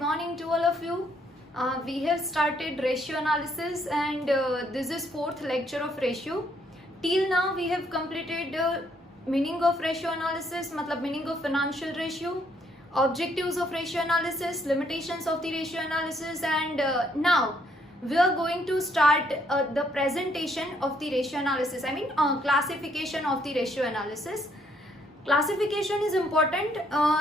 Good morning to all of you. We have started ratio analysis and this is fourth lecture of ratio. Till now we have completed meaning of ratio analysis, matlab meaning of financial ratio, objectives of ratio analysis, limitations of the ratio analysis, and now we are going to start the presentation of the ratio analysis. I mean classification of the ratio analysis. Classification is important,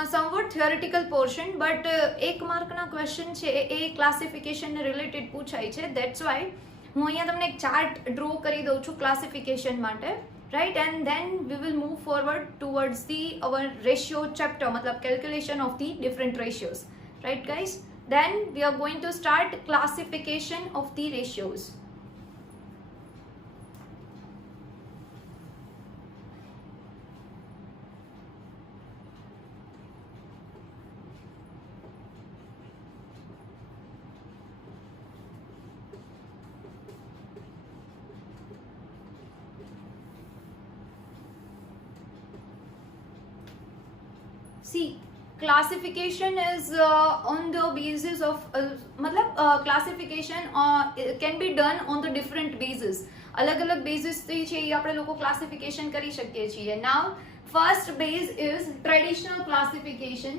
somewhat theoretical portion, but એક માર્કના ક્વેશ્ચન છે એ ક્લાસિફિકેશનને રિલેટેડ પૂછાય છે. That's why હું અહીંયા તમને એક ચાર્ટ ડ્રો કરી દઉં છું ક્લાસિફિકેશન માટે, right? And then we will move forward towards the our ratio chapter, મતલબ calculation of the different ratios, right guys? Then we are going to start classification of the ratios. See, classification is on the basis of classification can be done on the different basis. अलग अलग basis થી છે એ આપણે લોકો classification કરી શકીએ છીએ. Now first base is traditional classification.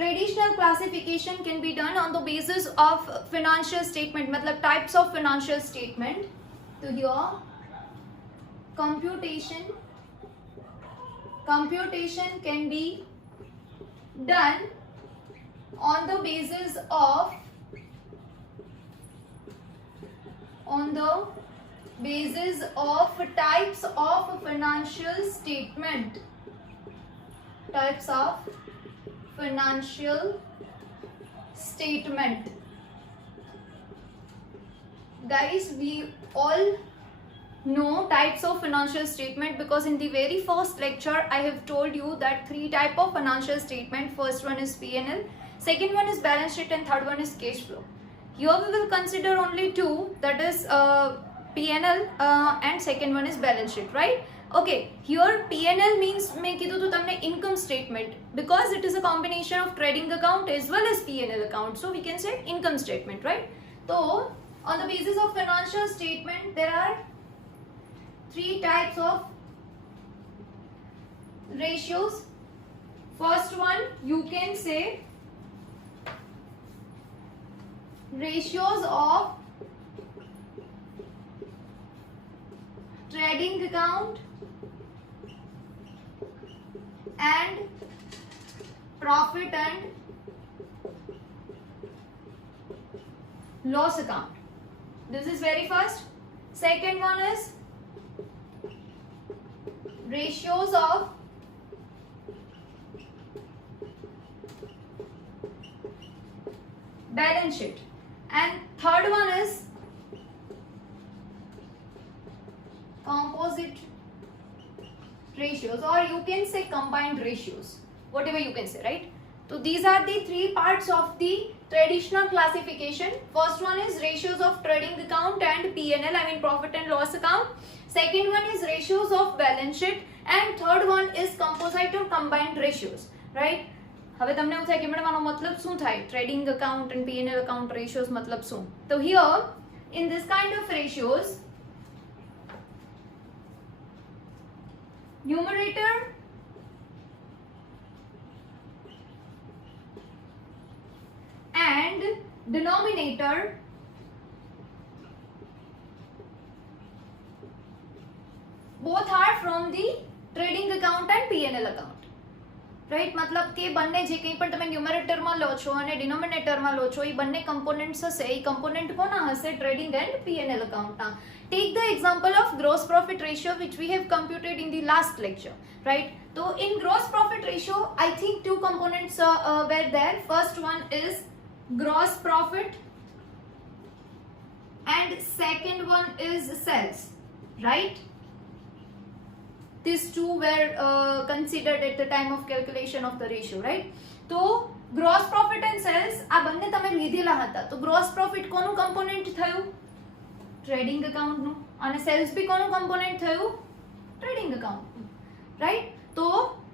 Traditional classification can be done on the basis of financial statement, matlab types of financial statement. So here computation can be done on the basis of types of financial statement, Guys, we all know types of financial statement because in the very first lecture I have told you that three type of financial statement. First one is P&L, second one is balance sheet, and third one is cash flow. Here we will consider only two, that is P&L and second one is balance sheet, right? Okay, here P&L means મેં કીધું તો તમને income statement because it is a combination of trading account as well as P&L account, so we can say income statement, right? So on the basis of financial statement there are three types of ratios. First one you can say ratios of trading account and profit and loss account. This is very first. Second one is ratios of balance sheet, and third one is composite ratios, or you can say combined ratios, whatever you can say, right? So these are the three parts of the traditional classification. First one is ratios of trading account and P&L, I mean profit and loss account. Second one is ratios of balance sheet, and third one is composite or combined ratios, right? હવે તમને એવું થાય કે મેડમ આનો મતલબ શું થાય? Trading account and P&L account ratios મતલબ શું? તો here in this kind of ratios, numerator and denominator both are from the trading account and P&L account, right? मतलब કે બંને જે કંઈ પણ તમે ન્યુમરેટરમાં લો છો અને ડિનોમિનેટરમાં લો છો એ બંને કમ્પોનન્ટ્સ હશે, એ કમ્પોનન્ટ કોના હશે? ટ્રેડિંગ એન્ડ P&L અકાઉન્ટના. Take the example of gross profit ratio which we have computed in the last lecture, right? So in gross profit ratio I think two components were there. First one is gross profit and second one is sales, right? these two were considered at the time of calculation of the ratio, right? તો gross profit and sales આ બંને તમે લીધેલા હતા, તો gross profit કોનું component થયું? Trading અકાઉન્ટનું. અને સેલ્સ બી કોનું કમ્પોનેન્ટ થયું? ટ્રેડિંગ અકાઉન્ટનું, રાઈટ? તો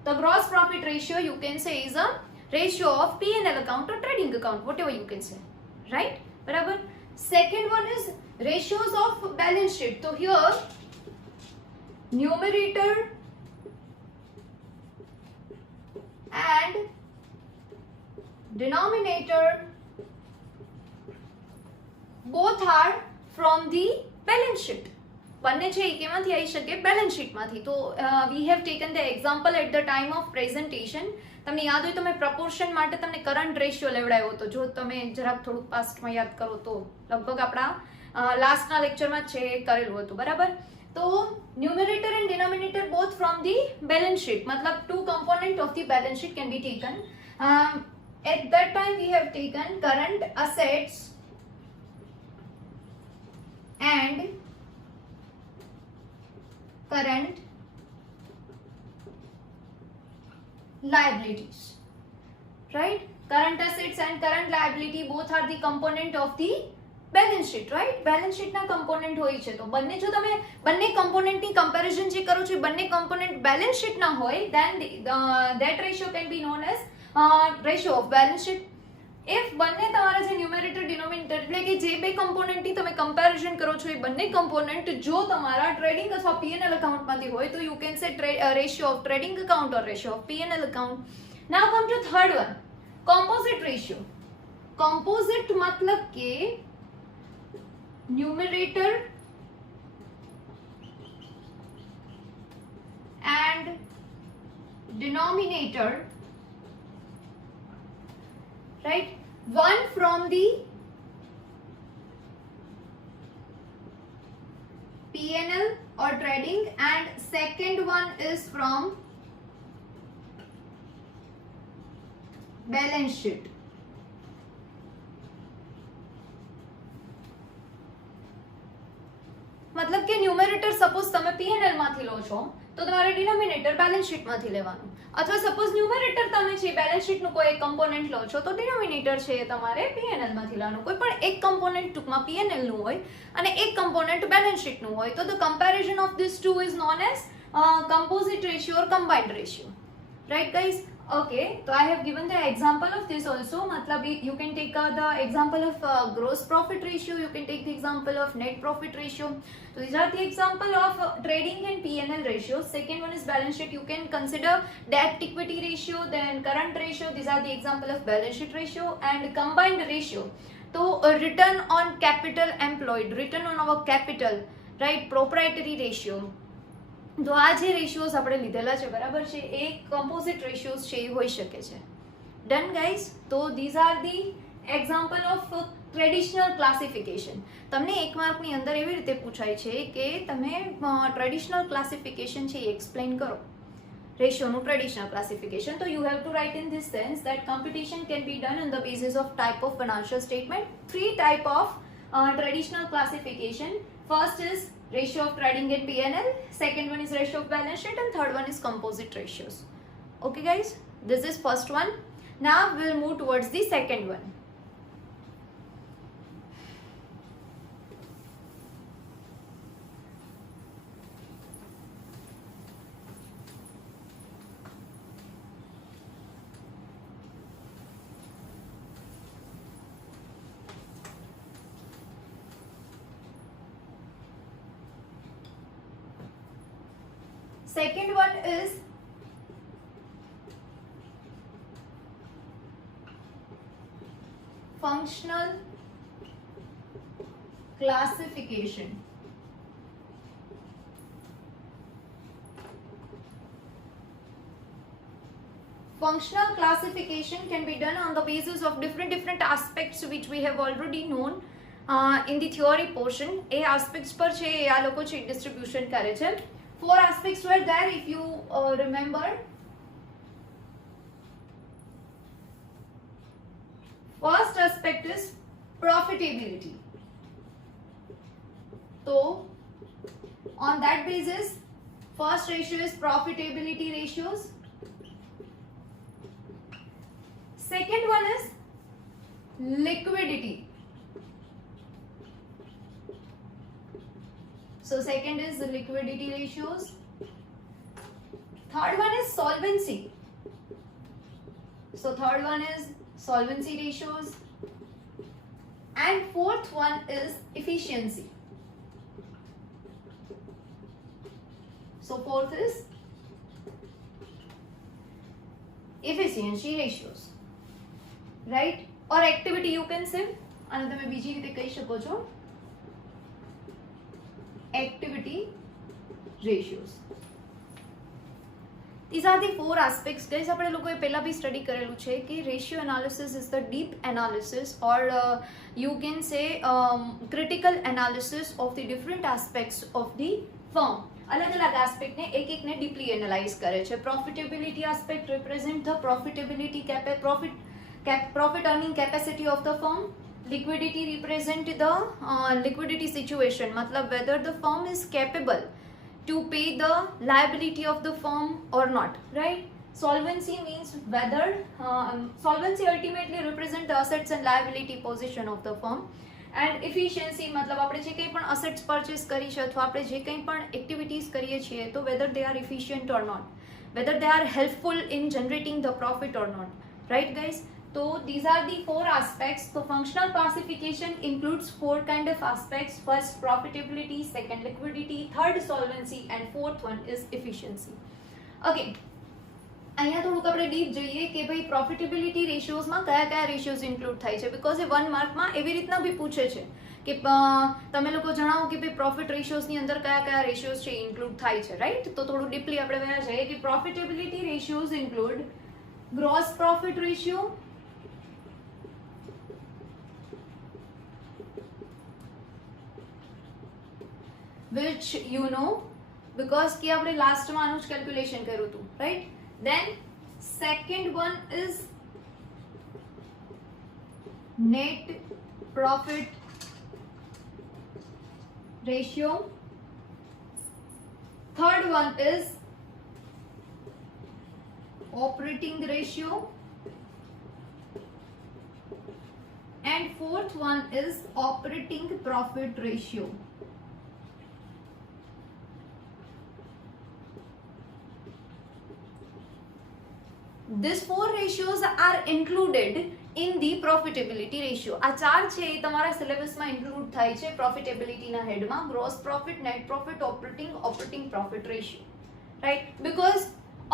the gross profit ratio you can say is a ratio of P&L account or trading account, whatever you can say, right? બરાબર. Second one is ratios of balance sheet. So here numerator and denominator both are from the balance sheet. બંને છે એ કેમાંથી આવી શકે? Balance શીટમાંથી. તો we have taken the example at the time of presentation. તમને યાદ હોય તમે પ્રપોર્શન માટે તમને કરંટ રેશિયો લેવડાવ્યો હતો. જો તમે જરાક થોડુંક પાસ્ટમાં યાદ કરો તો લગભગ આપણા લાસ્ટના લેક્ચરમાં છે કરેલું હતું, બરાબર? તો numerator and denominator both from the balance sheet, મતલબ two component of the balance sheet can be taken. At that time we have taken current assets and current liabilities, right? Current assets and current liability both are the component of the balance sheet, right? balance sheet ના component હોય છે. તો બંને જો તમે બંને component ની comparison જે કરો છો બંને component balance sheet ના હોય, then that ratio can be known as ratio of balance sheet. if બંને તમારા જે ન્યુમેરેટર ડિનોમિનેટર એટલે કે જે બે કમ્પોનન્ટની તમે કમ્પેરિઝન કરો છો એ બંને કમ્પોનન્ટ જો તમારા ટ્રેડિંગ અથવા પીએનએલ અકાઉન્ટમાંથી હોય તો you can say ratio of trading account or ratio of PNL account. Now come to third one, composite ratio. Composite મતલબ કે numerator and denominator, right? One from the P&L or trading and second one is from balance sheet. मतलब કે numerator suppose તમે P&L માંથી લો છો તો તમારે denominator balance sheet માંથી લેવાનું, અથવા સપોઝ ન્યુમેરેટર તમે છે બેલેન્સ શીટ નું કોઈ એક કમ્પોનન્ટ લો છો તો ડિનોમિનેટર છે તમારે P&L માંથી લેવાનું. કોઈ પણ એક કમ્પોનન્ટ ટૂંકમાં P&L નું હોય અને એક કમ્પોનન્ટ બેલેન્સ શીટ નું હોય તો the comparison of this two is known as composite ratio or combined ratio, right guys? Okay, so I have given the example of this also. matlab you can take the example of gross profit ratio, you can take the example of net profit ratio. So these are the example of trading and P&L ratio. Second one is balance sheet, you can consider debt equity ratio, then current ratio. These are the example of balance sheet ratio and combined ratio. So return on capital employed, return on our capital, right? Proprietary ratio. તો આ જે રેશિયોઝ આપણે લીધેલા છે બરાબર છે એ કમ્પોઝિટ રેશિયોઝ છે એ હોઈ શકે છે. Done guys? તો these are the example of traditional classification. તમને એક માર્કની અંદર એવી રીતે પૂછાય છે કે તમે ટ્રેડિશનલ ક્લાસિફિકેશન છે એ એક્સપ્લેન કરો, રેશિયોનું ટ્રેડિશનલ ક્લાસિફિકેશન. તો you have to write in this sense that computation can be done on the basis of type of financial statement. 3 type of traditional classification. First is ratio of trading and P&L, second one is ratio of balance sheet, and third one is composite ratios. Okay guys, this is first one. Now we will move towards the second one. Second one is functional classification. Functional classification can be done on the basis of different aspects which we have already known in the theory portion. A aspects પર છે આ લોકો છે distribution કરે છે. 4 aspects were there if you remember. First aspect is profitability. So on that basis First ratio is profitability ratios. Second one is liquidity. So second is the liquidity ratios. Third one is solvency. So third one is solvency ratios. And fourth one is efficiency. So fourth is efficiency ratios, right? Or activity you can say. આને તમે બીજી રીતે કહી શકો છો activity ratios. These are the four aspects, guys. આપણે લોકોએ પહેલા બી સ્ટડી કરેલું છે કે ratio analysis is the deep analysis or you can સે critical analysis of the different aspects of the firm. अलग अलग एस्पेक्ट ने एक एक ने डीपली एनालाइज करे छे. Profitability aspect represent the profitability profit earning capacity of the firm. Liquidity represent the liquidity situation, मतलब whether the firm is capable to pay the liability of the firm और not, right? Solvency means whether solvency ultimately represent the assets and liability position of the firm. And efficiency મતલબ આપણે જે કંઈ પણ assets purchase કરી છે અથવા આપણે જે કંઈ પણ એક્ટિવિટીઝ કરીએ છીએ તો whether they are efficient or not, whether they are helpful in generating the profit or not, right guys? તો these are the four aspects. So functional classification includes four kind of aspects. First profitability, second liquidity, third solvency and fourth one is efficiency. Okay, અહીંયા થોડુંક આપણે ડીપ જોઈએ કે ભાઈ પ્રોફિટેબિલિટી રેશિયોઝમાં કયા કયા રેશિયોઝ ઇન્ક્લુડ થાય છે, બિકોઝ એ 1 માર્કમાં એવી રીતના બી પૂછે છે કે તમે લોકો જણાવો કે ભાઈ પ્રોફિટ રેશિયોઝની અંદર કયા કયા રેશિયોઝ છે ઇન્ક્લુડ થાય છે, રાઈટ? તો થોડું ડીપલી આપણે વયા જઈએ કે profitability ratios include gross profit ratio, which you know because કે આપણે લાસ્ટમાં આનું જ કેલ્ક્યુલેશન કર્યું હતું, right? Then second one is net profit ratio. Third one is operating ratio. And fourth one is operating profit ratio. These four ratios are included in the profitability ratio. આ ચાર છે એ તમારા સિલેબસમાં ઇન્ક્લુડ થાય છે પ્રોફિટેબિલિટીના હેડમાં. Gross profit, net profit, operating profit ratio, right? Because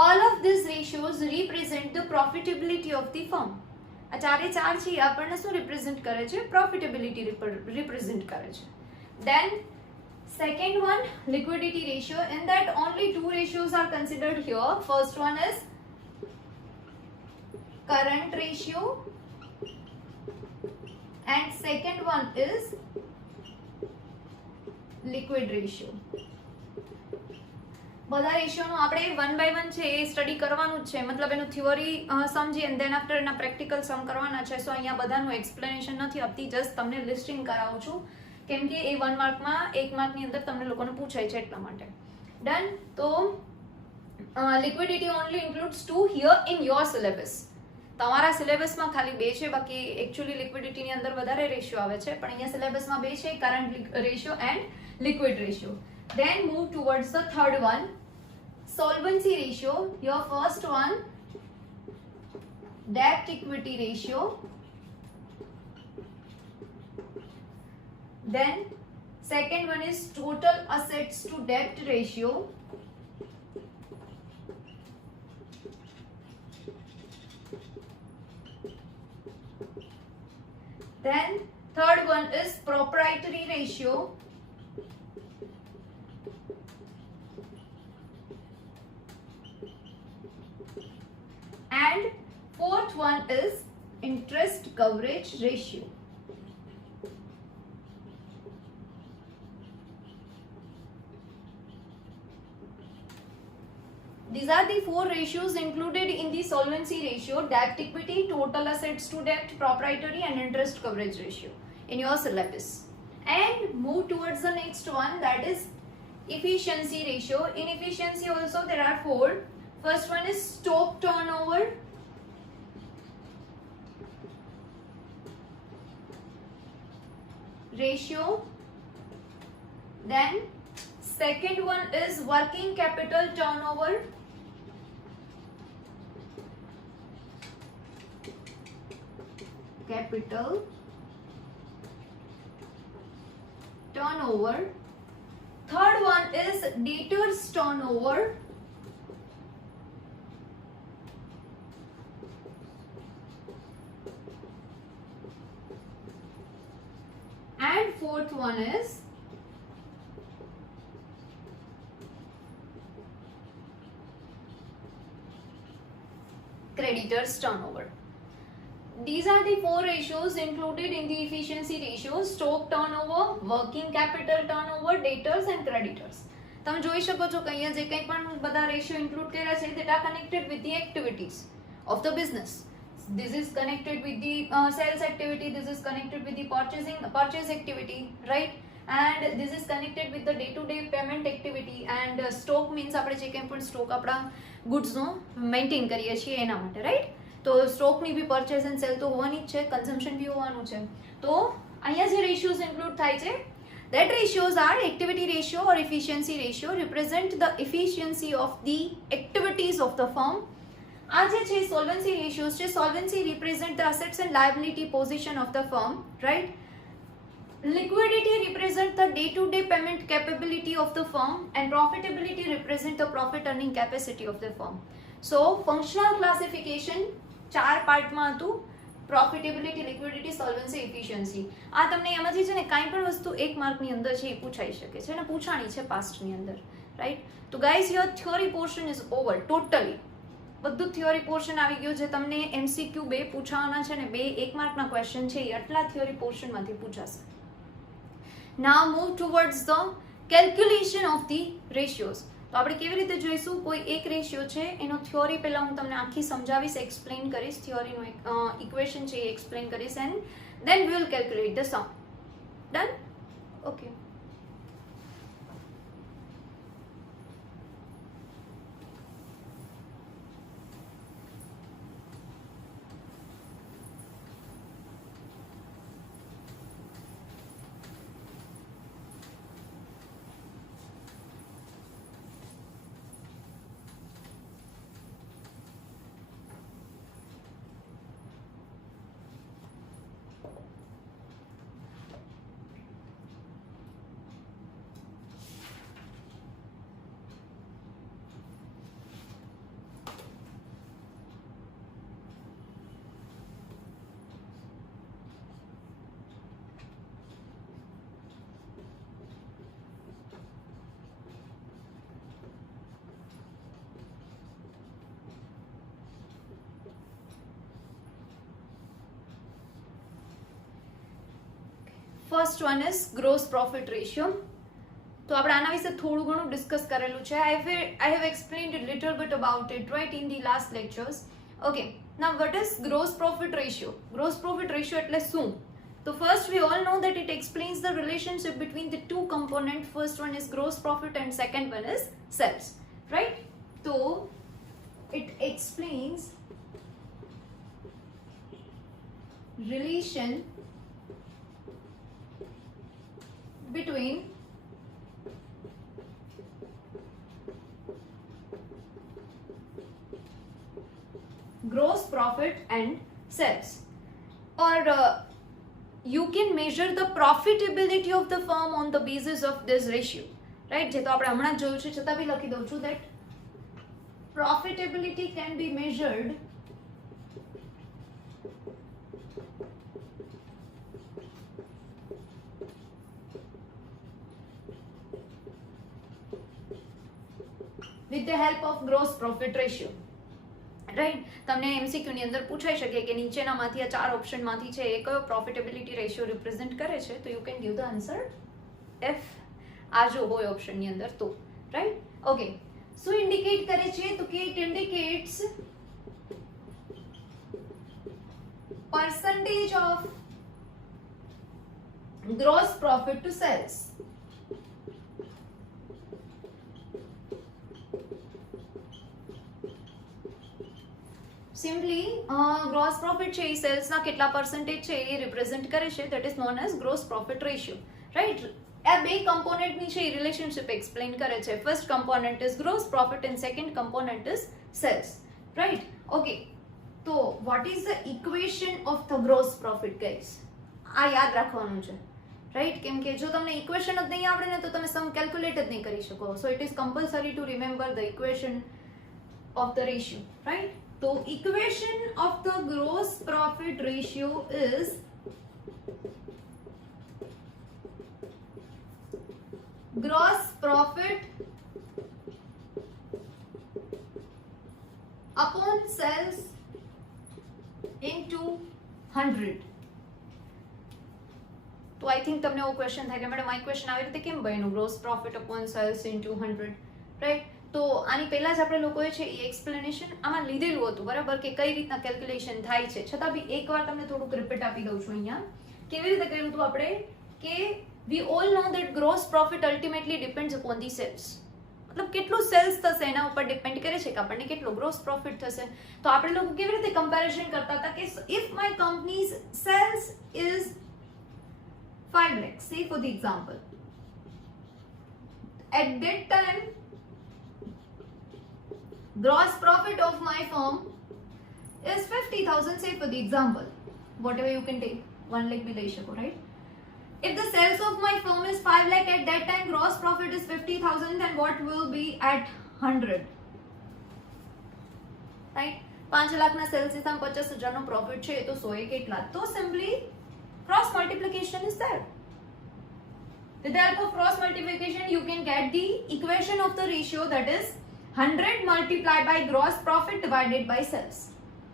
all of these ratios represent the profitability of the firm. આ ચારે ચાર છે એ આપણને શું રિપ્રેઝેન્ટ કરે છે? પ્રોફિટેબિલિટી રિપ્રેઝેન્ટ કરે છે. Then second one, liquidity ratio. In that only two ratios are considered here. First one is current ratio and second one is liquid ratio. બધા રેશિયોનું આપણે 1 by 1 છે એ સ્ટડી કરવાનું જ છે, મતલબ એનું થિયોરી સમજી એન્ડ ધેન આફ્ટર એના પ્રેક્ટિકલ સમ કરવાના છે. સો અહીંયા બધાનું એક્સપ્લેનેશન નથી આપતી, જસ્ટ તમને લિસ્ટિંગ કરાવું છું કેમ કે એ 1 માર્કમાં 1 માર્કની અંદર તમને લોકોને પૂછાય છે એટલા માટે. ડન? તો liquidity only includes 2 here in your syllabus. તમારા સિલેબસમાં ખાલી 2 છે, બાકી એકચ્યુઅલી લિક્વિડિટીની અંદર વધારે રેશિયો આવે છે, પણ અહીંયા સિલેબસમાં 2 છે, current ratio and liquid ratio. Then move towards the third one, solvency ratio. Your first one, debt equity ratio. Then second one is total assets to debt ratio. Then third one is proprietary ratio. And fourth one is interest coverage ratio. These are the 4 ratios included in the solvency ratio: debt equity, total assets to debt, proprietary and interest coverage ratio in your syllabus. And move towards the next one, that is efficiency ratio. In efficiency also there are four. First one is stock turnover. Ratio. Then second one is working capital turnover. Capital turnover. Third one is debtors turnover. And fourth one is creditors turnover. These are the four ratios included in the efficiency ratio: stock turnover, working capital turnover, debtors and creditors. તમે જોઈ શકો છો કે અહીંયા જે કંઈ પણ બધા રેશિયો ઇન્ક્લુડ કર્યા છે that are connected with the activities of the business. This is connected with the sales activity, this is connected with the purchase activity, right? And this is connected with the day to day payment activity. And stock means આપણે જે કંઈ પણ સ્ટોક આપણા goods નો મેન્ટેન કરીએ છીએ એના માટે, right? તો સ્ટોકની બી પરચેસ એન્ડ સેલ તો હોવાની જ છે, કન્ઝમ્પશન બી હોવાનું છે. તો અહીંયા જે રેશિયોઝ ઇન્ક્લુડ થાય છે, that ratios are activity ratio or efficiency ratio, represent the efficiency of the activities of the firm. આ જે છે solvency ratios છે, solvency represent the assets and liability position of the firm, right? Liquidity represent the day to day payment capability of the firm, and profitability represent the profit earning capacity of the firm. So functional classification ચાર પાર્ટમાં હતું: profitability, liquidity, solvency, efficiency. આ તમને એમાંથી છે ને કાંઈ પણ વસ્તુ એક માર્કની અંદર છે એ પૂછાઈ શકે છે અને પૂછાણી છે પાસ્ટની અંદર, રાઈટ? તો guys your theory portion is over totally. બધું થિયોરી પોર્શન આવી ગયું છે. તમને MCQ 2 પૂછાવાના છે ને 2 1 માર્કના ક્વેશ્ચન છે એ આટલા થિયોરી પોર્શનમાંથી પૂછાશે. Now move towards the calculation of the ratios. તો આપણે કેવી રીતે જોઈશું? કોઈ એક રેશિયો છે એનો થિયોરી પહેલા હું તમને આખી સમજાવીશ, એક્સપ્લેન કરીશ, થિયોરીનું એક ઇક્વેશન છે એ એક્સપ્લેન કરીશ, and then we will calculate the sum. Done? Okay. First one is gross profit ratio. તો આપણે આના વિશે થોડું ઘણું ડિસ્કસ કરેલું છે. I have explained a little bit about it, right, in the last lectures. Okay, now what is gross profit ratio? Gross profit ratio એટલે શું? So first we all know that it explains the relationship between the two components. First one is gross profit and second one is sales, right? So it explains relation between gross profit and sales, or you can measure the profitability of the firm on the basis of this ratio, right? જે તો આપણે હમણાં જોયું છે છતાં બી લખી દઉં છું that profitability can be measured with the help of gross profit ratio, right? તમને MCQ ની અંદર પૂછાઈ શકે કે નીચેનામાંથી આ ચાર ઓપ્શનમાંથી છે એ કયો પ્રોફિટેબિલિટી રેશિયો રિપ્રેઝન્ટ કરે છે, તો you can give the answer F આ જો હોય ઓપ્શનની અંદર તો, right? Okay, શું ઇન્ડિકેટ કરે છે? તો કે it indicates percentage of gross profit to sales. Simply gross profit છે એ સેલ્સના કેટલા પર્સન્ટેજ છે એ રિપ્રેઝેન્ટ કરે છે, that is known as gross profit ratio, right. આ બે કમ્પોનન્ટની છે એ રિલેશનશિપ એક્સપ્લેન કરે છે. First component is gross profit and second component is sales, right. Okay, તો what is the equation of the gross profit guys? આ યાદ રાખવાનું છે, રાઈટ. કેમ કે જો તમને ઇક્વેશન જ નહીં આવડે ને તો તમે સમ કેલ્ક્યુલેટ જ નહીં કરી શકો. So it is compulsory two remember the equation of the ratio, right? So equation of the gross profit ratio is gross profit upon sales into 100. તો આઈ થિંક તમને એવો ક્વેશ્ચન થાય કે મેડમ આ ક્વેશ્ચન આવી રીતે કેમ બન્યું, gross profit upon sales into 100, right. તો આની પહેલા જ આપણે લોકોએ છે એ એક્સપ્લેનેશન આમાં લીધેલું હતું, બરાબર, કે કઈ રીતના કેલ્ક્યુલેશન થાય છે. છતાં બી એકવાર તમને થોડુંક રિપીટ આપી દઉં છું. અહીંયા કેવી રીતે કર્યું હતું આપણે કે we all know that gross profit ultimately depends upon the sales. મતલબ કેટલું સેલ્સ થશે એના ઉપર ડિપેન્ડ કરે છે કે આપણને કેટલો ગ્રોસ પ્રોફિટ થશે. તો આપણે લોકો કેવી રીતે કમ્પેરિઝન કરતા હતા કે if my company's sales is 5 lakhs, say for the example, at that time gross profit of my firm is 50,000, say for the example, whatever you can take, 1 lakh bhi lai shako, right? If the sales of my firm is 5 lakh, at that time gross profit is 50,000, then what will be at 100, right? 5 lakh ના સેલ્સ થી 50,000 નો પ્રોફિટ છે તો 100 એ કેટલા? તો simply cross multiplication is there. With the help of cross multiplication you can get the equation of the ratio, that is 100 multiplied by gross profit divided by sales,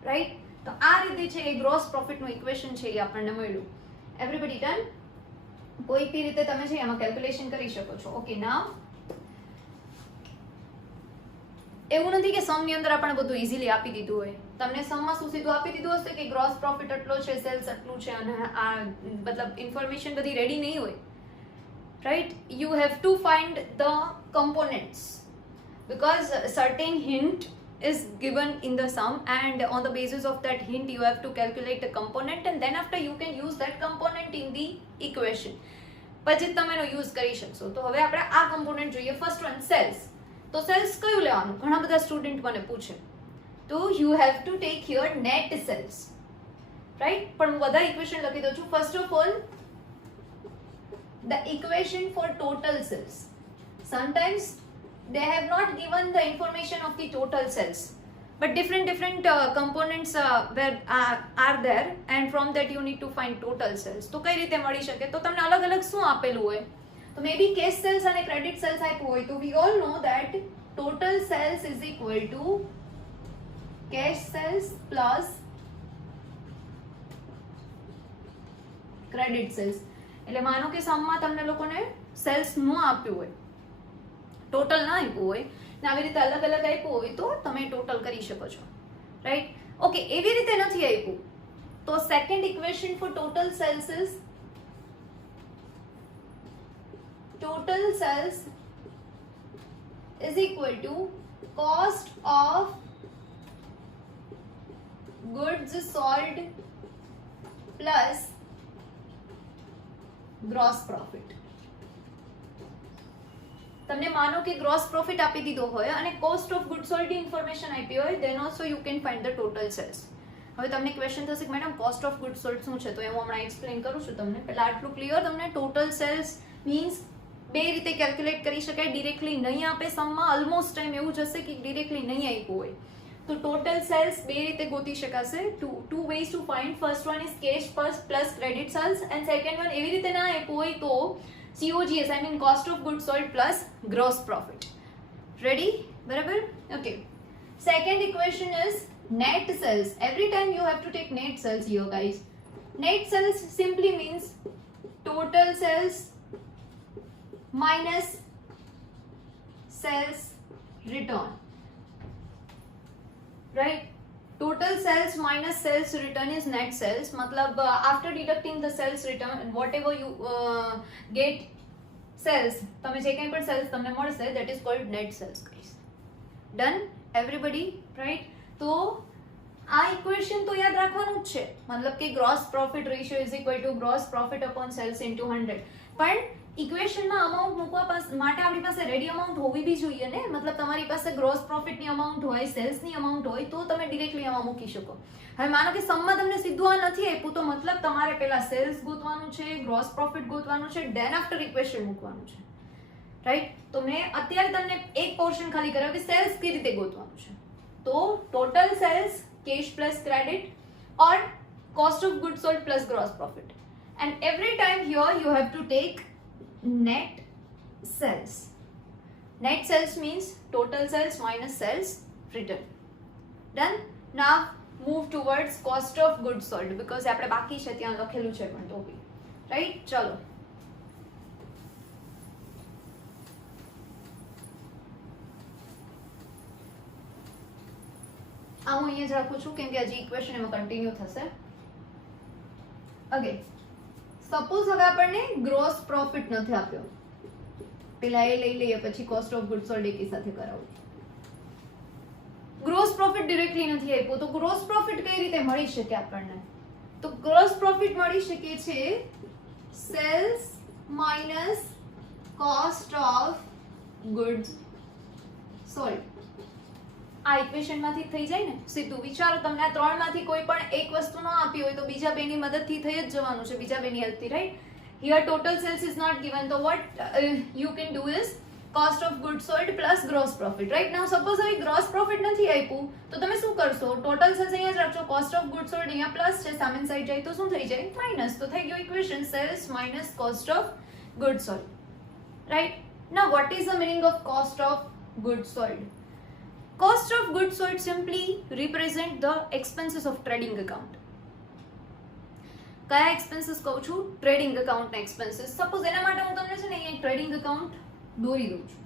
right? તો આ રીતે છે એ ગ્રોસ પ્રોફિટ નું ઇક્વેશન છે એ આપણને મળ્યું. Everybody done? કોઈ બી રીતે તમે છે એમાં કેલ્ક્યુલેશન કરી શકો છો. ઓકે, નાઉ એવું નથી કે સમ ની અંદર આપણે બધું ઇઝીલી આપી દીધું હોય. તમને સમમાં શું સીધું આપી દીધું હશે કે ગ્રોસ પ્રોફિટ આટલો છે, સેલ્સ આટલું છે, અને આ મતલબ ઇન્ફોર્મેશન બધી રેડી નહીં હોય, right. You have to find the components because a certain hint is given in the sum, and on the basis of that hint you have to calculate the component, and then after you can use that component in the equation. પછી તમે એનો યુઝ કરી શકશો. તો હવે આપણે આ component જોઈએ. First one sales. તો સેલ્સ કયું લેવાનું? ઘણા બધા સ્ટુડન્ટ મને પૂછે. તો you have to take here net sales, right? પણ હું બધા ઇક્વેશન લખી દઉં છું. First of all the equation for total sales. Sometimes they have not given the information of the total sales, but different components are there, and from that you need to find total sales. તો કઈ રીતે મળી શકે? તો તમને અલગ અલગ શું આપેલું હોય? તો મે બી કેશ સેલ્સ અને ક્રેડિટ સેલ્સ આપ્યું હોય. તો we all know that total sales is equal to cash sales plus credit sales. એટલે માનો કે સમમાં તમને લોકોને સેલ્સ નો આપ્યું હોય, ટોટલ ના આપ્યું હોય ને આવી રીતે અલગ અલગ આપ્યું હોય તો તમે ટોટલ કરી શકો છો, રાઈટ. ઓકે, એવી રીતે નથી આપ્યું તો second equation for total sales is total sales is equal to cost of goods sold plus gross profit. તમને માનો કે ગ્રોસ પ્રોફિટ આપી દીધો હોય અને કોસ્ટ ઓફ ગુડ સોલ્ડ ની ઇન્ફોર્મેશન આપી હોય, then also you can find the total sales. હવે તમને ક્વેશ્ચન થશે કે madam cost of good sold શું છે? તો હું હમણાં એક્સપ્લેન કરું છું તમને. પહેલા આટલું ક્લિયર. તમને ટોટલ સેલ્સ મીન્સ બે રીતે કેલ્ક્યુલેટ કરી શકાય. ડિરેક્ટલી નહીં આપે સમમાં, ઓલમોસ્ટ ટાઈમ એવું જ હશે કે ડિરેક્ટલી નહીં આપ્યું હોય. તો ટોટલ સેલ્સ બે રીતે ગોતી શકાશે. Two ways to find. First one is cash plus credit sales, and second one એવી રીતે ના આપ્યું હોય તો COGS, I mean cost of goods sold plus gross profit. Ready? બરાબર? Okay. Second equation is net sales. Every time you have to take net sales here, guys. Net sales simply means total sales minus sales return, right? Total sales minus sales return is net sales. मतलब after deducting the sales return, whatever you get sales, તમે જે કંઈ પણ sales તમને મળશે, that is called net sales, guys. Done? Everybody, right? તો આ ઇક્વેશન તો યાદ રાખવાનું જ છે, મતલબ કે gross profit ratio is equal to gross profit upon sales into 100. પણ ઇક્વેશનમાં અમાઉન્ટ મૂકવા માટે આપણી પાસે રેડી અમાઉન્ટ હોવી બી જોઈએ ને, મતલબ તમારી પાસે ગ્રોસ પ્રોફિટની અમાઉન્ટ હોય, સેલ્સની અમાઉન્ટ હોય તો તમે ડિરેક્ટલી આમાં મૂકી શકો. હવે માનો કે સમમાં તમને સીધું આ નથી આપ્યું તો મતલબ તમારે પહેલા સેલ્સ ગોતવાનું છે, ગ્રોસ પ્રોફિટ ગોતવાનું છે, ધેન આફ્ટર ઇક્વેશન મૂકવાનું છે, રાઈટ. તો મેં અત્યારે તમને એક પોર્શન ખાલી કર્યો કે સેલ્સ કેવી રીતે ગોતવાનું છે. તો total sales cash plus credit or cost of goods sold plus gross profit, and every time here you have to take net sales. Net sales means total sales minus sales written. Done. Now move towards cost of goods sold because આપણે બાકી છે ત્યાં લખેલું છે પણ તો બી, રાઈટ. ચલો હું અહીંયા જ રાખું છું કેમ કે હજી ઇક્વેશન એમાં કન્ટિન્યુ થશે. ઓકે, સપોઝ હવે આપણને ગ્રોસ પ્રોફિટ નથી આપ્યો, પેલા એ લઈ લઈએ પછી કોસ્ટ ઓફ ગુડ સોલ્ડ એકી સાથે કરાવું. ગ્રોસ પ્રોફિટ ડિરેક્ટલી નથી આપ્યો તો ગ્રોસ પ્રોફિટ કઈ રીતે મળી શકે આપણને? તો ગ્રોસ પ્રોફિટ મળી શકે છે sales minus cost of goods sold. આ ઇક્વેશન માંથી થઈ જાય ને સીધું. વિચારો તમને આ ત્રણમાંથી કોઈ પણ એક વસ્તુ ન આપી હોય તો બીજા બેની મદદથી થઈ જ જવાનું છે, બીજા બેની હેલ્પથી, right. Here total sales is not given, તો what you can do is cost of good sold plus gross profit, right. Now suppose હવે ગ્રોસ પ્રોફિટ નથી આપ્યું તો તમે શું કરશો? ટોટલ સેલ્સ અહીંયા જ રાખજો, કોસ્ટ ઓફ ગુડ સોલ્ડ અહીંયા પ્લસ છે, સામેની સાઈડ જાય તો શું થઈ જાય? માઇનસ. તો થઈ ગયું equation sales minus cost of good sold, right. Now what is the meaning of cost of good sold? Cost of goods sold simply represent the expenses of trading account. કયા એક્સપેન્સીસ કહું છું? ટ્રેડિંગ અકાઉન્ટના એક્સપેન્સીસ. સપોઝ એના માટે હું તમને છે ને અહીંયા ટ્રેડિંગ અકાઉન્ટ દોરી દઉં છું.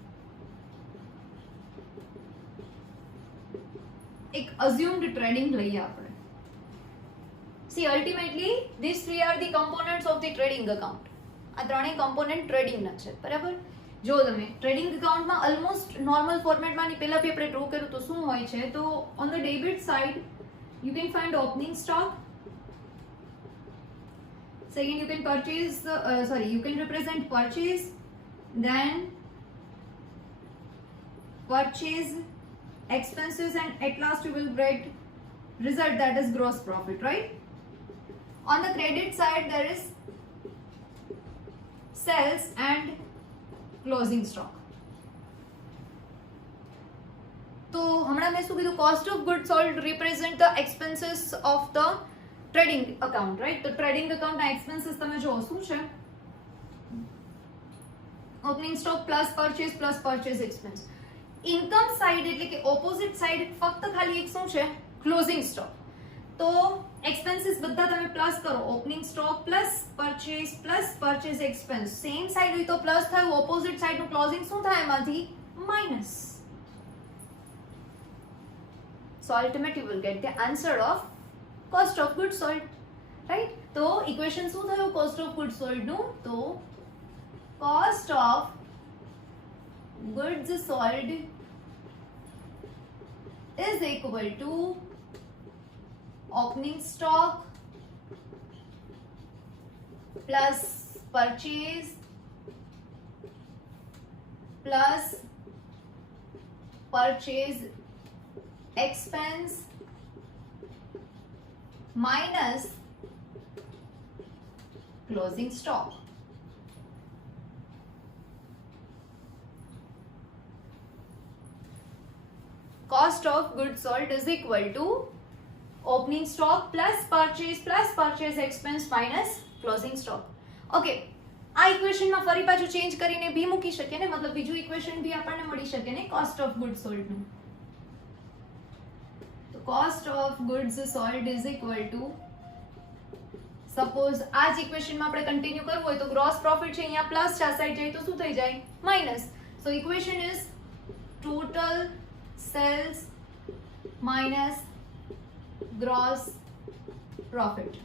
એક અઝ્યુમ્ડ ટ્રેડિંગ લઈએ આપણે. See, ultimately these three are the components of the trading account. આ ત્રણેય કમ્પોનન્ટ ટ્રેડિંગના છે, બરાબર. જો તમે ટ્રેડિંગ અકાઉન્ટમાં ઓલમોસ્ટ નોર્મલ ફોર્મેટમાંની પહેલા બી આપણે ડ્રો કર્યું તો શું હોય છે? તો on the debit side you can find opening stock, second you can purchase you can represent purchase, then purchase expenses, and at last you will get result that is gross profit, right? On the credit side there is sales and closing stock. તો હમણાં મેં શું કીધું? Cost of good sold represent the expenses of the trading account, right. તો ટ્રેડિંગ અકાઉન્ટના એક્સપેન્સીસ તમે જો શું છે? Opening stock plus purchase expense. Income side એટલે કે ઓપોઝિટ સાઇડ ફક્ત ખાલી એક શું છે? Closing stock. તો એક્સપેન્સીસ બધા તમે પ્લસ કરો, opening stock plus purchase expense. Same side હોય તો પ્લસ થયું, ઓપોઝિટ સાઈડનું ક્લોઝિંગ શું થાય એમાંથી? માઇનસ. સો ultimately you will get the answer of cost of good sold, right. તો ઇક્વેશન શું થયું કોસ્ટ ઓફ ગુડ સોલ્ડનું? તો cost of goods sold is equal two opening stock plus purchase plus purchase expense minus closing stock. Cost of goods sold is equal to opening stock plus purchase expense minus closing stock. Okay, આ ઇક્વેશનમાં ફરી પાછું ચેન્જ કરીને બી મૂકી શકીએ ને, મતલબ બીજું ઇક્વેશન બી આપણને મળી શકે ને કોસ્ટ ઓફ ગુડ સોલ્ડનું. તો cost of goods sold is equal to, suppose આ જ ઇક્વેશનમાં આપણે કન્ટિન્યુ કરવું હોય તો ગ્રોસ પ્રોફિટ છે અહીંયા પ્લસ છે, આ સાઈડ જાય તો શું થઈ જાય? Minus. So equation is total sales minus gross profit.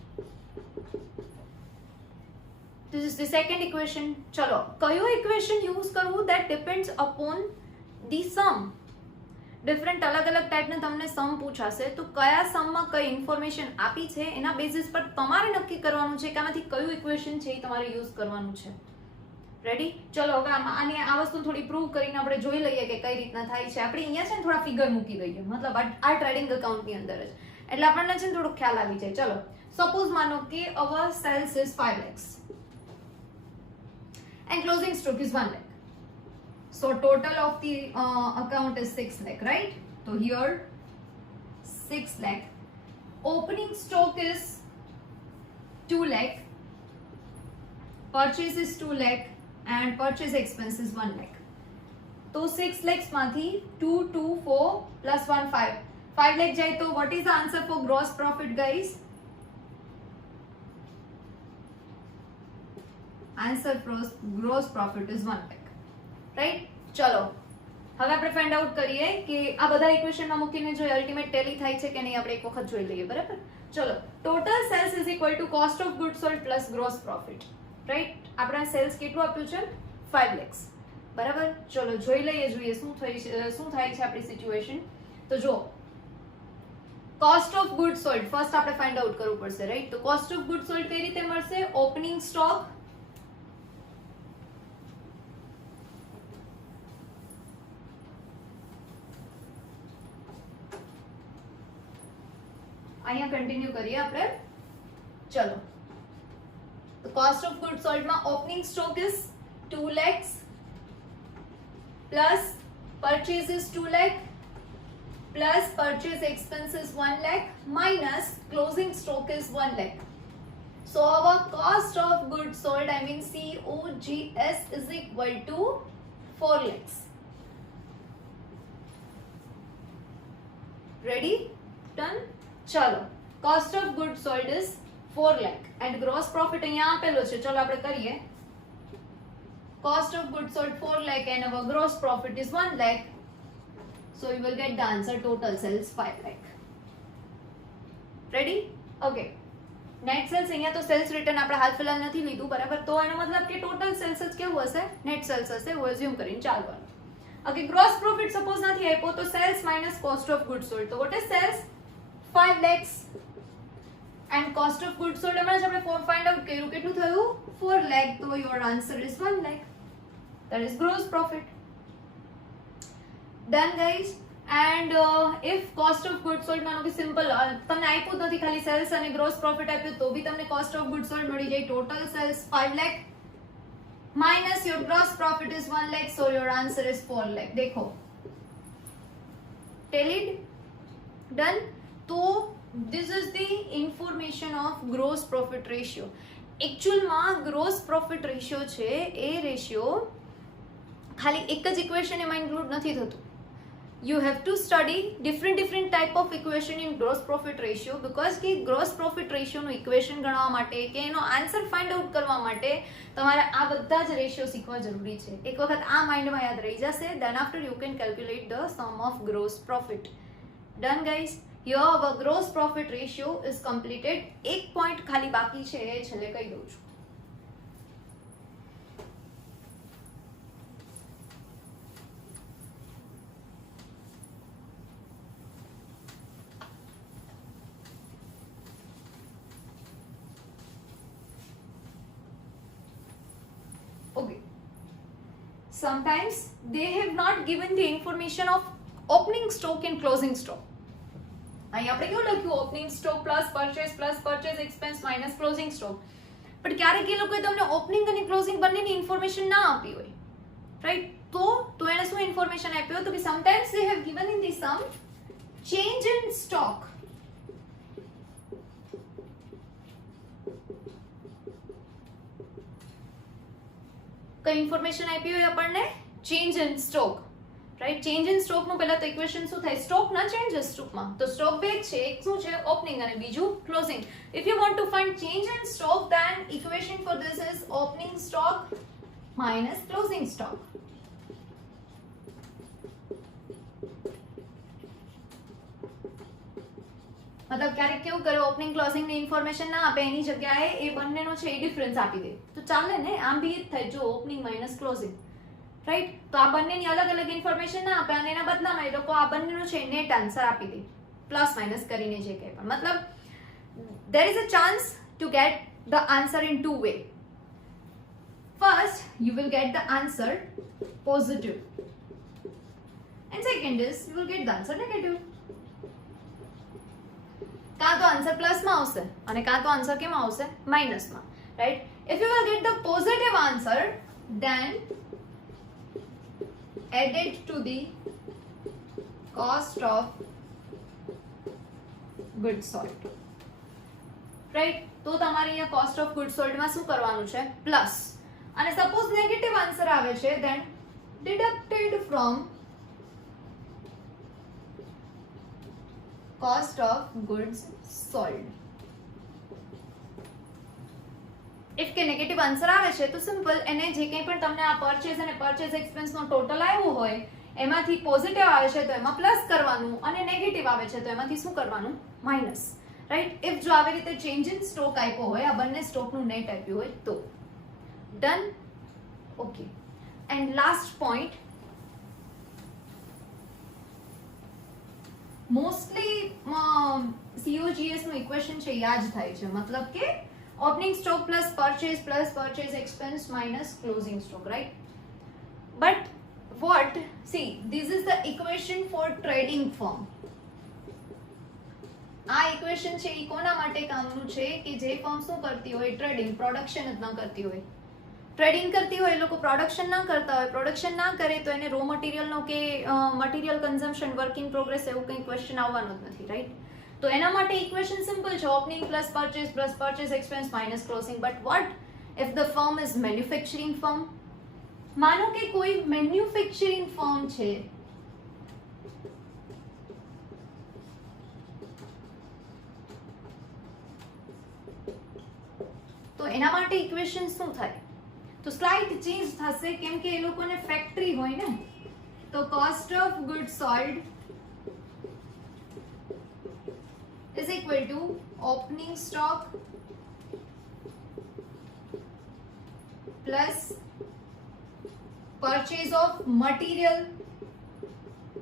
This is the second equation. ચલો કયો ઇક્વેશન યુઝ કરવું? that depends upon the sum. Different અલગ અલગ ટાઈપના તમને સમ પૂછાશે તો કયા સમમાં કઈ ઇન્ફોર્મેશન આપી છે એના બેસિસ પર તમારે નક્કી કરવાનું છે કે આમાંથી કયું ઇક્વેશન છે એ તમારે યુઝ કરવાનું છે. રેડી? ચલો હવે આની આ વસ્તુ થોડી પ્રૂવ કરીને આપણે જોઈ લઈએ કે કઈ રીતના થાય છે. આપણે અહીંયા છે ને થોડા ફિગર મૂકી દઈએ, મતલબ આ ટ્રેડિંગ એકાઉન્ટની અંદર જ, એટલે આપણને છે ને થોડો ખ્યાલ આવી જાય. ચલો સપોઝ માનો કે અવર cells is 5 lakhs and closing stock is 1 lakh. So total of the account is 6 lakh, right? So here 6 lakh. Opening stock is 2 lakh. Purchase is 2 lakh and purchase expense is 1 lakh. So 6 lakhs માંથી 2, 2, 4 plus 1, 5. 5 lakh જાય તો what is the answer for gross profit, guys? Answer for gross profit is 1 lakh. Right? ચલો હવે આપણે find out કરીએ કે આ બધા ઇક્વેશનમાં મૂકીને જો અલ્ટિમેટ ટેલી થાય છે કે નહીં આપણે એક વખત જોઈ લઈએ. બરાબર? ચલો total sales is equal to cost of goods sold plus gross profit. Right? આપણા સેલ્સ કેટલું આપ્યું છે? 5 lakhs. બરાબર? ચલો જોઈ લઈએ શું થાય છે આપણી સિચ્યુએશન. તો જો cost of goods sold first આપણે ફાઇન્ડ આઉટ કરવું પડશે. રાઈટ? તો કોસ્ટ ઓફ ગુડ્સ સોલ્ડ કઈ રીતે મળશે? ઓપનિંગ સ્ટોક અહીંયા કન્ટિન્યુ કરીએ આપણે. ચલો તો કોસ્ટ ઓફ ગુડ્સ સોલ્ડ માં opening stock is 2 lakhs plus purchase is 2 lakh plus purchase expense is 1 lakh minus closing stock is 1 lakh. So our cost of goods sold, I mean COGS, is equal to 4 lakhs. Ready? Done? ચલો cost of good sold is 4 lakh and gross profit અહીંયા આપેલો છે. ચલો આપણે કરીએ. Cost of good sold 4 lakh and our gross profit is 1 lakh. So you will get the answer total sales 5 lakh. Ready? Okay. Net sales અહીંયા તો sales return આપણે હાલ ફિલહાલ નથી લીધું. બરાબર? તો એનો મતલબ કે ટોટલ સેલ્સ જ કેવું હશે? નેટ સેલ્સ હશે. હું એઝ્યુમ કરીને ચાલવાનું. ઓકે, ગ્રોસ પ્રોફિટ સપોઝ નથી આપ્યો તો sales minus cost of good sold. તો what is sales? 5 lakhs and cost of goods sold હમણાં જ આપણે ફાઇન્ડ આઉટ કર્યું કેટલું થયું? 4 lakh. તો your answer is 1 lakh. That is gross profit. Done, guys? And if cost of goods sold માનો કે સિમ્પલ તમને આપ્યું નથી, ખાલી સેલ્સ અને ગ્રોસ પ્રોફિટ આપ્યું તો બી તમને કોસ્ટ ઓફ ગુડ સોલ્ડ મળી જાય. Total sales 5 lakh minus your gross profit is 1 lakh. So your answer is 4 lakh. देखो tallied? Done? તો this is the information of gross profit ratio. એકચ્યુઅલમાં ગ્રોસ પ્રોફિટ રેશિયો છે એ રેશિયો ખાલી એક જ ઇક્વેશન એમાં ઇન્ક્લુડ નથી થતું. You have to study different type of equation in gross profit ratio because કે gross profit ratio નું ઇક્વેશન ગણવા માટે કે એનો આન્સર ફાઇન્ડ આઉટ કરવા માટે તમારે આ બધા જ રેશિયો શીખવા જરૂરી છે. એક વખત આ માઇન્ડમાં યાદ રહી જશે, then after you can calculate the sum of gross profit. Done, guys? Here our gross profit ratio is completed. એક પોઈન્ટ ખાલી બાકી છે એ છેલ્લે કહી દઉં છું. Okay. Sometimes they have not given the information of opening stock and closing stock. અહીં આપણે કેવું લખ્યું? Opening stock plus purchase expense minus closing stock. પણ ક્યારેક એ લોકોએ તમને ઓપનિંગ અને ક્લોઝિંગ બંનેની ઇન્ફોર્મેશન ના આપી હોય. રાઈટ? તો એને શું ઇન્ફોર્મેશન આપ્યો તો કે sometimes they have given in the some change in stock. કઈ ઇન્ફોર્મેશન આપી હોય આપણને? Change in stock. Right? Change in stock નું પહેલા તો ઇક્વેશન શું થાય? સ્ટોક ના ચેન્જીસ ટૂંકમાં. તો સ્ટોક બે છે, એક શું છે? ઓપનિંગ અને બીજું closing. If you want to find change in stock then equation for this is opening stock minus closing stock. મતલબ ક્યારેક કેવું કરે, ઓપનિંગ ક્લોઝિંગ ની ઇન્ફોર્મેશન ના આપે, એની જગ્યાએ એ બંનેનો છે એ ડિફરન્સ આપી દે તો ચાલે ને? આમ બી જ થાય જો ઓપનિંગ માઇનસ ક્લોઝિંગ. રાઈટ. તો આ બંનેની અલગ અલગ ઇન્ફોર્મેશન ના આપે અને એના બદલામાં એ લોકો આ બંનેનો છે નેટ આન્સર આપી દે, પ્લસ માઇનસ કરીને જે કંઈ પણ. મતલબ there is a chance to get the answer in two way. First, you will get the answer positive, and second is you will get the answer negative. કાં તો આન્સર પ્લસમાં આવશે અને કાં તો આન્સર કેમાં આવશે? માઇનસમાં, right. If you will get the positive answer, then add it to the cost of goods sold, right. તો તમારે અહીંયા કોસ્ટ ઓફ ગુડ સોલ્ડમાં શું કરવાનું છે? પ્લસ. અને સપોઝ નેગેટિવ આન્સર આવે છે, then deducted from cost of goods sold. If કે નેગેટિવ આન્સર આવે છે તો સિમ્પલ એને જે કંઈ પણ તમને આ પરચેઝ અને પરચેઝ એક્સપેન્સનો ટોટલ આવ્યું હોય એમાંથી પોઝિટિવ આવે છે તો એમાં પ્લસ કરવાનું અને નેગેટિવ આવે છે તો એમાંથી શું કરવાનું? Minus, right. ઇફ જો આવી રીતે ચેન્જ ઇન સ્ટોક આપ્યો હોય, આ બંને સ્ટોકનું નેટ આપ્યું હોય તો done. Okay. And last point, mostly COGS નું ઇક્વેશન છે યાદ થાય છે, મતલબ કે opening stock plus purchase expense minus closing stock, right. But what, see, this is the equation for trading firm. આ ઇક્વેશન છે એ કોના માટે કામનું છે? કે જે ફર્મ શું કરતી હોય? ટ્રેડિંગ, પ્રોડક્શન જ ન કરતી હોય. ટ્રેડિંગ કરતી હોય એ લોકો પ્રોડક્શન ના કરતા હોય, પ્રોડક્શન ના કરે તો એને રો મટીરિયલનો કે material consumption, work in progress એવું કંઈ ક્વેશ્ચન આવવાનો જ નથી, રાઈટ. તો એના માટે ઇક્વેશન સિમ્પલ છે, opening plus purchase expense minus closing. But what if the firm is manufacturing firm? માનો કે કોઈ મેન્યુફેક્ચરિંગ ફર્મ છે, તો એના માટે ઇક્વેશન શું થાય? તો સ્લાઇડ ચેન્જ થશે, કેમ કે એ લોકોને ફેક્ટરી હોય ને. તો cost of good sold is equal to opening stock plus purchase of material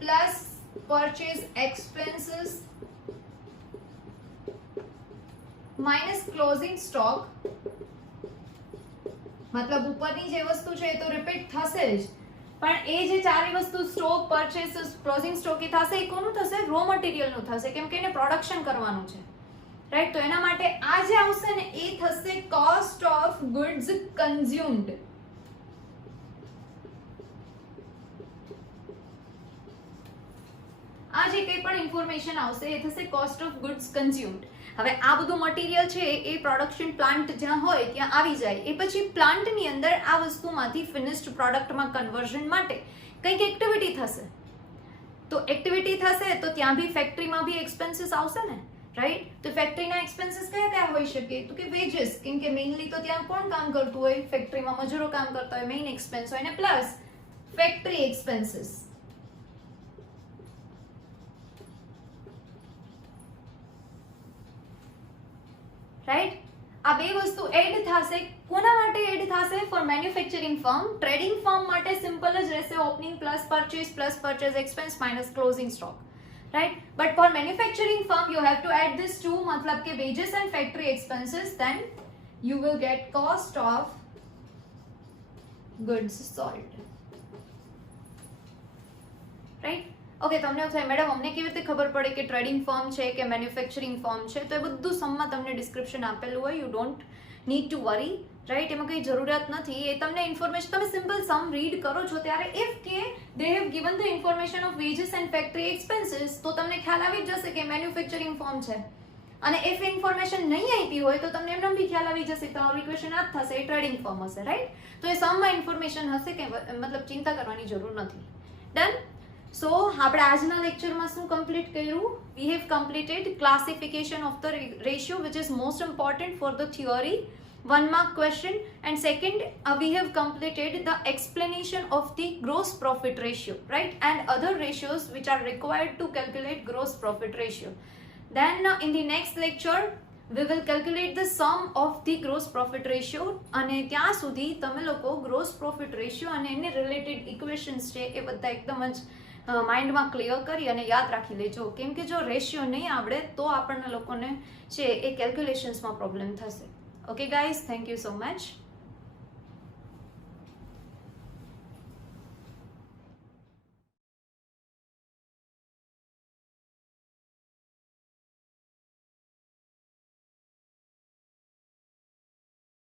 plus purchase expenses minus closing stock. મતલબ ઉપરની જે વસ્તુ છે એ તો રિપીટ થશે જ, પણ એ જે ચારે વસ્તુ સ્ટોક, પરચેસ, ક્લોઝિંગ સ્ટોક એ થશે, એ કોનું થશે? રો મટીરિયલનું થશે, કેમ કે એને પ્રોડક્શન કરવાનું છે, રાઈટ. તો એના માટે આ જે આવશે ને એ થશે કોસ્ટ ઓફ ગુડ્સ કન્ઝ્યુમ્ડ. આ જે કંઈ પણ ઇન્ફોર્મેશન આવશે એ થશે કોસ્ટ ઓફ ગુડ્સ કન્ઝ્યુમ્ડ. હવે આ બધું મટીરિયલ છે એ પ્રોડક્શન પ્લાન્ટ જ્યાં હોય ત્યાં આવી જાય, એ પછી પ્લાન્ટની અંદર આ વસ્તુમાંથી ફિનિશ્ડ પ્રોડક્ટમાં કન્વર્ઝન માટે કંઈક એક્ટિવિટી થશે. તો એક્ટિવિટી થશે તો ત્યાં બી ફેક્ટરીમાં બી એક્સપેન્સીસ આવશે ને, રાઈટ. તો ફેક્ટરીના એક્સપેન્સીસ કયા કયા હોઈ શકે? તો કે વેજીસ, કેમ કે મેઇનલી તો ત્યાં કોણ કામ કરતું હોય? ફેક્ટરીમાં મજૂરો કામ કરતા હોય, મેઇન એક્સપેન્સ હોય, ને પ્લસ ફેક્ટરી એક્સપેન્સીસ. રાઈટ. આ બે વસ્તુ એડ થશે. કોના માટે એડ થશે? For manufacturing firm. Trading firm માટે સિમ્પલ જ રહેશે, opening plus purchase expense minus closing stock, right. But for manufacturing firm you have to add this too, મતલબ કે wages and factory expenses, then you will get cost of goods sold, right. Okay. તમને એવું થાય મેડમ અમને કેવી રીતે ખબર પડે કે ટ્રેડિંગ ફર્મ છે કે મેન્યુફેક્ચરિંગ ફર્મ છે? તો એ બધું સમમાં તમને ડિસ્ક્રિપ્શન આપેલું હોય, યુ ડોન્ટ નીડ ટુ વરી, રાઈટ. એમાં કંઈ જરૂરિયાત નથી. એ તમને ઇન્ફોર્મેશન, તમે સિમ્પલ સમ રીડ કરો છો ત્યારે ઇફ કે દે have given the information of veggies and factory expenses, તો તમને ખ્યાલ આવી જ જશે કે મેન્યુફેક્ચરિંગ ફર્મ છે. અને ઇફ ઇન્ફોર્મેશન નહીં આપી હોય તો તમને એમને બી ખ્યાલ આવી જશે તમારું ઇક્વેશન આ જ થશે, એ ટ્રેડિંગ ફર્મ હશે, રાઈટ. તો એ સમમાં ઇન્ફોર્મેશન હશે કે મતલબ ચિંતા કરવાની જરૂર નથી. ડન. સો આપણે આજના લેક્ચરમાં શું કમ્પ્લીટ કર્યું? We have completed classification of the ratio which is most important for the theory, 1 mark question, and second we have completed the explanation of the gross profit ratio, right, and other ratios which are required to calculate gross profit ratio. Then in the next lecture we will calculate the sum of the gross profit ratio, અને ત્યાં સુધી તમે લોકો gross profit ratio અને એની related equations છે એ બધા એકદમ જ માઇન્ડમાં ક્લિયર કરી અને યાદ રાખી લેજો, કેમ કે જો રેશિયો નહીં આવડે તો આપણને લોકોને છે એ કેલ્ક્યુલેશન્સમાં પ્રોબ્લેમ થશે. Okay guys, thank you so much.